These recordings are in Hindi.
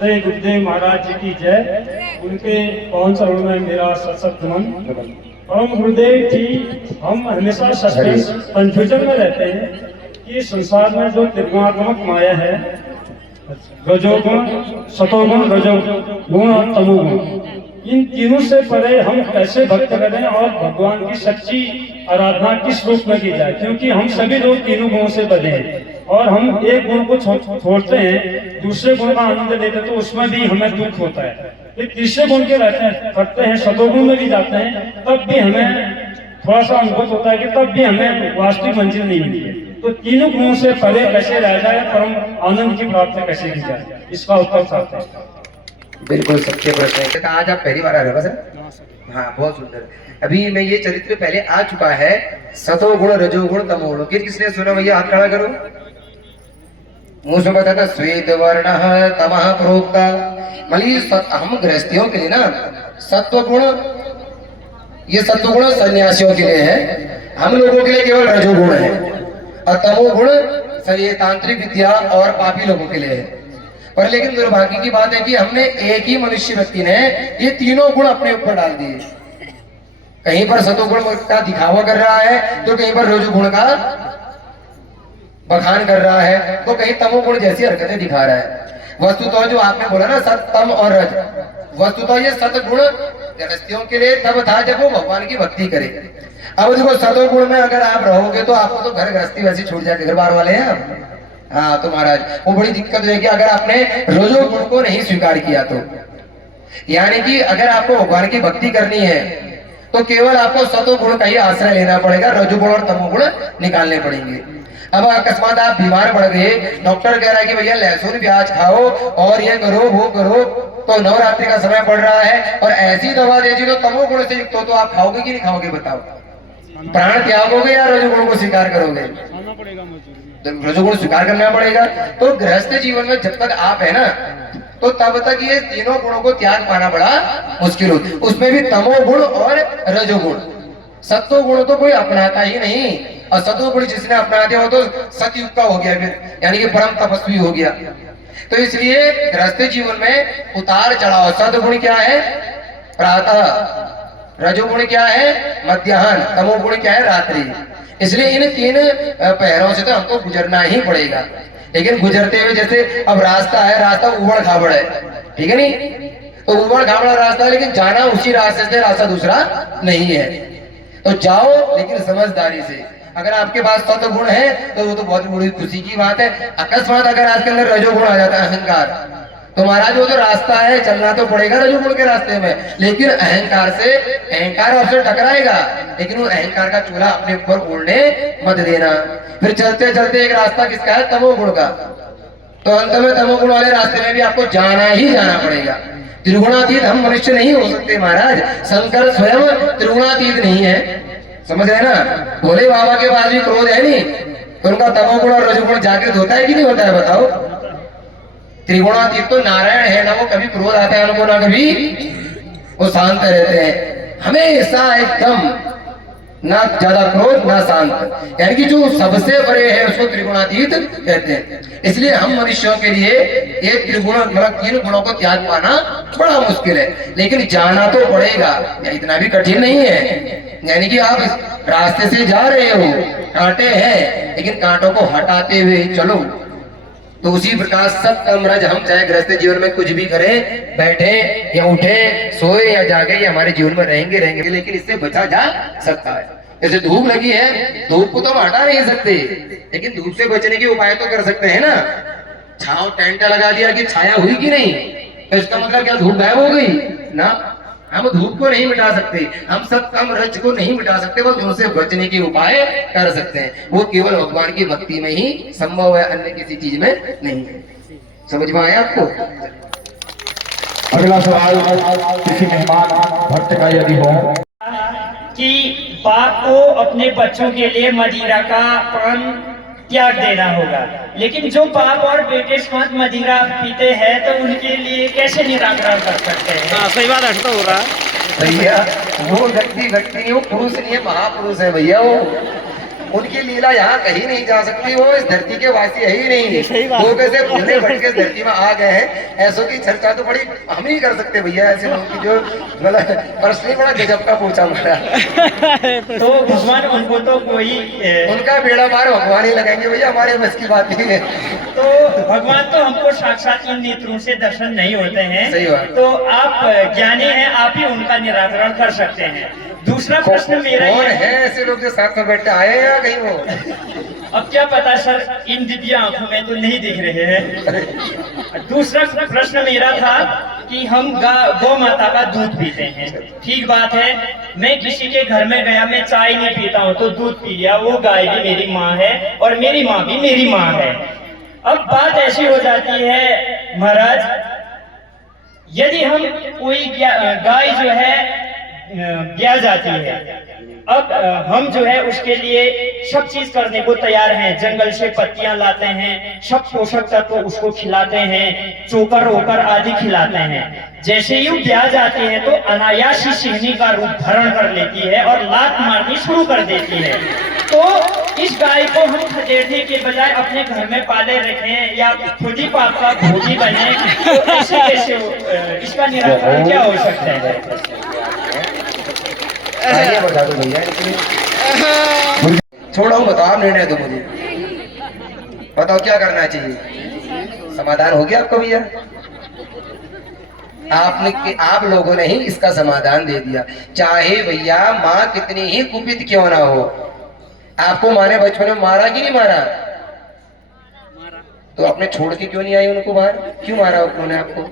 गुरुदेव गुरुदेव महाराज जी की जय। उनके पावन चरणों में मेरा सशक्त नमन। परम गुरुदेव जी, हम हमेशा सस्पेंस कंफ्यूजन में रहते हैं कि संसार में जो त्रिगुणात्मक माया है, रजोगुण, सतोगुण, रजोगुण और तमोगुण, इन तीनों से परे हम कैसे भक्त करें और भगवान की सच्ची आराधना किस रूप में की जाए, क्योंकि हम सभी लोग तीनों गुणों से बने हैं और हम एक गुण को छोड़ते हैं, दूसरे गुण का आनंद लेते हैं तो उसमें भी हमें दुख होता है। फिर तीसरे गुण के करते हैं, सतोगुण में भी जाते हैं, तब भी हमें थोड़ा सा अनुभव होता है कि तब भी हमें वास्तविक मंजिल नहीं मिली है। तो तीनों गुणों से परे कैसे रह जाए, परम आनंद की प्राप्ति कैसे की जाए, इसका उत्तर चाहते हैं। बिल्कुल सच्चे प्रश्न है। आज आप पहली बार आ रहे हो सर? हाँ, बहुत सुंदर। अभी मैं ये चरित्र पहले आ चुका है, सतोगुण, रजोगुण, तमोगुण। किसने सुना भैया? हाथ खड़ा करो। मुझ में बताता श्वेत वर्ण तमः प्रोक्ता। हम गृहस्थियों के लिए ना सत्वगुण, ये सत्वगुण सन्यासियों के लिए है, हम लोगों के लिए केवल रजोगुण है, और तमोगुण ये तांत्रिक विद्या और पापी लोगों के लिए है। पर लेकिन दुर्भाग्य की बात है कि हमने एक ही मनुष्य व्यक्ति ने ये तीनों गुण अपने ऊपर डाल दिए। कहीं पर सतोगुण का दिखावा कर रहा है तो कहीं पर रजोगुण का बखान कर रहा है, तो कहीं तमोगुण जैसी हरकतें दिखा रहा है। वस्तुतः जो आपने बोला ना सत, तम और रज, वस्तुतः ये सतगुण गृहस्थियों के लिए तब था जब वो भगवान की भक्ति करे। अब देखो सतोगुण में अगर आप रहोगे तो आपको तो घर गृहस्थी वैसे छूट जाएगी, घर बार वाले हैं आप। हाँ, तो महाराज वो बड़ी दिक्कत है कि अगर आपने रजोगुण को नहीं स्वीकार किया तो, यानी कि अगर आपको भगवान की भक्ति करनी है तो केवल आपको सतोगुण का ही आश्रय लेना पड़ेगा, रजोगुण और तमोगुण निकालने पड़ेंगे। अब अकस्मात आप बीमार पड़ गए, डॉक्टर कह रहा है कि भैया लहसुन प्याज खाओ और ये करो वो करो, तो नवरात्रि का समय पड़ रहा है और ऐसी दवा दे दी तो तमोगुण से युक्त हो, तो आप खाओगे कि नहीं खाओगे? बताओ, प्राण त्यागोगे या रजोगुण को स्वीकार करोगे? रजोगुण स्वीकार करना पड़ेगा। तो गृहस्थ जीवन में जब तक आप है ना, तो तब तक ये तीनों गुणों को त्याग पाना बड़ा मुश्किल होता है। उसमें भी तमोगुण और रजोगुण। सत्वगुण तो कोई अपनाता ही नहीं, और सत्वगुण जिसने अपना दिया वो तो सतयुग का हो गया, फिर यानी कि परम तपस्वी हो गया। तो इसलिए गृहस्थ जीवन में उतार चढ़ाव। सद्गुण क्या है? प्रातः। रजोगुण क्या है? मध्याह्न। तमोगुण क्या है? रात्रि। इसलिए इन तीन पहरों से तो हमको गुजरना ही पड़ेगा। लेकिन गुजरते हुए जैसे अब रास्ता है, रास्ता उबड़ खाबड़ है, ठीक है नहीं? तो उबड़ खाबड़ रास्ता है, लेकिन जाना उसी रास्ते से, रास्ता दूसरा नहीं है। तो जाओ लेकिन समझदारी से। अगर आपके पास सत्वगुण है तो वो तो बहुत बड़ी खुशी की बात है। अकस्मात अगर आपके अंदर रजोगुण आ जाता है, अहंकार, तो महाराज वो तो रास्ता है, चलना तो पड़ेगा रजोगुण के रास्ते में, लेकिन अहंकार से, अहंकार आपसे टकराएगा, लेकिन वो अहंकार का चूल्हा अपने ऊपर ओढ़ने मत देना। फिर चलते चलते एक रास्ता किसका है? तमोगुण का। तो अंत में तमोगुण वाले रास्ते में भी आपको जाना ही जाना पड़ेगा। त्रिगुणातीत हम मनुष्य नहीं हो सकते महाराज। शंकर स्वयं त्रिगुणातीत नहीं है, समझ रहे ना? भोले बाबा के पास भी क्रोध है नहीं, तो उनका तमोगुण और रजोगुण जागृत होता है कि नहीं होता है? बताओ। त्रिगुणातीत तो नारायण है ना, वो कभी क्रोध आता है उनको, ना कभी वो शांत रहते हैं, हमेशा एकदम, ना ज्यादा क्रोध ना शांत, यानी कि जो सबसे बड़े है उसको त्रिगुणातीत कहते हैं। इसलिए हम मनुष्यों के लिए ये त्रिगुण मतलब तीन गुणों को त्याग पाना बड़ा मुश्किल है, लेकिन जाना तो पड़ेगा, इतना भी कठिन नहीं है। यानी कि आप इस रास्ते से जा रहे हो, कांटे हैं, लेकिन कांटों को हटाते हुए चलो। तो उसी प्रकार सत्तम रज, हम चाहे गृहस्थ जीवन में कुछ भी करें, बैठे या उठे, सोए या जागे, ये हमारे जीवन में रहेंगे, लेकिन इससे बचा जा सकता है। जैसे धूप लगी है, धूप को तो हम हटा नहीं सकते, लेकिन धूप से बचने के उपाय तो कर सकते हैं ना। छाव टेंट लगा दिया कि छाया हुई कि नहीं, तो इसका मतलब क्या धूप गायब हो गई ना? हम धूप को नहीं मिटा सकते, हम सत्तम रज को नहीं मिटा सकते, बस उनसे बचने के उपाय कर सकते हैं। वो केवल भगवान की भक्ति में ही संभव है, अन्य किसी चीज में नहीं है। समझ में आया आपको? अगला सवाल किसी मेहमान भक्त का यदि हो कि बाप को अपने बच्चों के लिए मदिरा का पान त्याग देना होगा, लेकिन जो बाप और बेटे साथ मदिरा पीते हैं तो उनके लिए कैसे निराकरण कर सकते हैं? हाँ, सही बात है, हो रहा भैया वो व्यक्ति नहीं, वो पुरुष नहीं है, महापुरुष है भैया वो। उनकी लीला यहाँ कहीं नहीं जा सकती, वो इस धरती के वासी है ही नहीं। वो कैसे भूले भटके इस धरती में आ गए हैं, ऐसों की चर्चा तो बड़ी हम ही कर सकते भैया, ऐसे लोगों की जो मतलब पर्सनली बड़ा गजब का पूछा मारा। तो भगवान उनको तो कोई उनका बेड़ा पार भगवान ही लगाएंगे भैया, हमारे बस की बात नहीं है। तो भगवान तो हमको साक्षात इन नेत्रों से दर्शन नहीं होते हैं। सही बात। तो आप ज्ञानी हैं, आप ही उनका निराकरण कर सकते हैं। दूसरा प्रश्न मेरा कौन ये है ऐसे लोग जो साथ में बैठे आए हैं या कहीं वो? अब क्या पता सर, इन दिव्य आंखों में तो नहीं दिख रहे हैं। दूसरा प्रश्न मेरा था कि हम गौ माता का दूध पीते हैं, ठीक बात है। मैं किसी के घर में गया, मैं चाय नहीं पीता हूँ तो दूध पी लिया, वो गाय भी मेरी माँ है और मेरी माँ भी मेरी माँ है। अब बात ऐसी हो जाती है महाराज, यदि हम कोई गाय जो है ब्याह जाती है, अब हम जो है उसके लिए सब चीज करने को तैयार हैं, जंगल से पत्तियां लाते हैं, सब पोषक तत्व उसको खिलाते हैं, चोकर ओकर आदि खिलाते हैं। जैसे ही ब्याह जाती है तो अनायास ही सिंहनी का रूप धारण कर लेती है और लात मारनी शुरू कर देती है। तो इस गाय को हम खदेड़ने के बजाय अपने घर में पाले रखें या खुद ही पाप का भोगी बने, तो ऐसे कैसे इसका निराकरण क्या हो सकता है? आइए बता दो भैया, छोड़ो बताओ, आप निर्णय दो मुझे, बताओ क्या करना चाहिए। समाधान हो गया आपको भैया? आप लोगों ने ही इसका समाधान दे दिया। चाहे भैया माँ कितनी ही कुपित क्यों ना हो, आपको माँ ने बचपन में मारा कि नहीं मारा? तो आपने छोड़ के क्यों नहीं आई उनको बाहर? क्यों मारा उन्होंने आपको?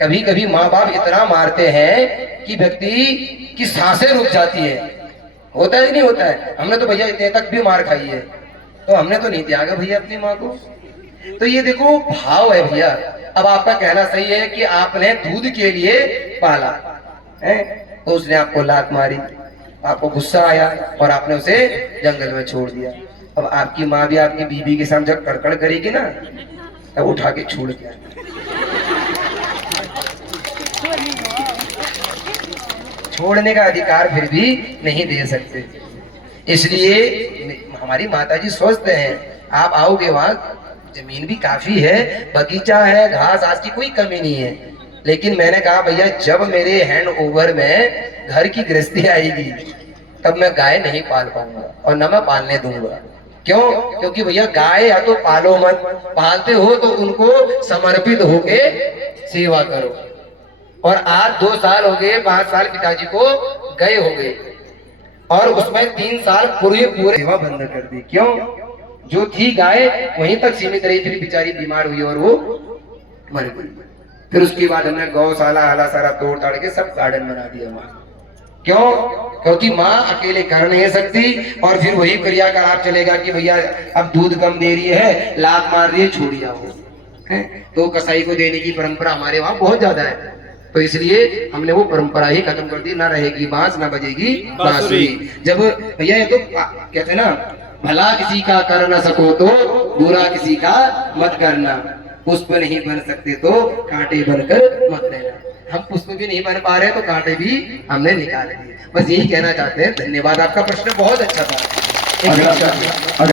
कभी कभी माँ बाप इतना मारते हैं कि व्यक्ति की सांसें रुक जाती है। होता है कि नहीं होता है? हमने तो भैया इतने तक भी मार खाई है, तो हमने तो नहीं त्यागा भैया अपनी माँ को। तो ये देखो भाव है भैया। अब आपका कहना सही है कि आपने दूध के लिए पाला है, तो उसने आपको लात मारी, आपको गुस्सा आया और आपने उसे जंगल में छोड़ दिया। अब आपकी माँ भी आपकी बीबी के सामने जब कड़कड़ करेगी ना, तब उठा के छोड़ दिया। छोड़ने का अधिकार फिर भी नहीं दे सकते, इसलिए हमारी माताजी स्वस्थ हैं। आप आओगे वहां जमीन भी काफी है, बगीचा है, घास आज की कोई कमी नहीं है। लेकिन मैंने कहा भैया जब मेरे हैंड ओवर में घर की गृहस्थी आएगी तब मैं गाय नहीं पाल पाऊंगा और न मैं पालने दूंगा। क्यों? क्योंकि भैया गाय या तो पालो मत, पालते हो तो उनको समर्पित होके सेवा करो। और आज 2 साल हो गए, 5 साल पिताजी को गए हो गए और उसमें 3 साल पूरे सेवा बंद कर दी। क्यों? जो थी गाय वहीं तक सीमित रही, फिर बेचारी बीमार हुई और वो मर गई। फिर उसके बाद हमने गौशाला हला सारा तोड़ ताड़ के सब गार्डन बना दिया वहां। क्यों? क्योंकि माँ अकेले कर नहीं सकती और फिर वही क्रियाकलाप चलेगा कि भैया अब दूध कम दे रही है, लात मार रही है, छोड़िया हो है। तो कसाई को देने की परंपरा हमारे वहां बहुत ज्यादा है, तो इसलिए हमने वो परंपरा ही खत्म कर दी। ना रहेगी बांस ना बजेगी बांसुरी। जब भैया ये तो कहते हैं ना, भला किसी का कर न सको तो बुरा किसी का मत करना, पुष्प नहीं बन सकते तो कांटे बनकर मत लेना। हम पुष्प भी नहीं बन पा रहे तो कांटे भी हमने निकाल दिए। बस यही कहना चाहते हैं। धन्यवाद, आपका प्रश्न बहुत अच्छा था।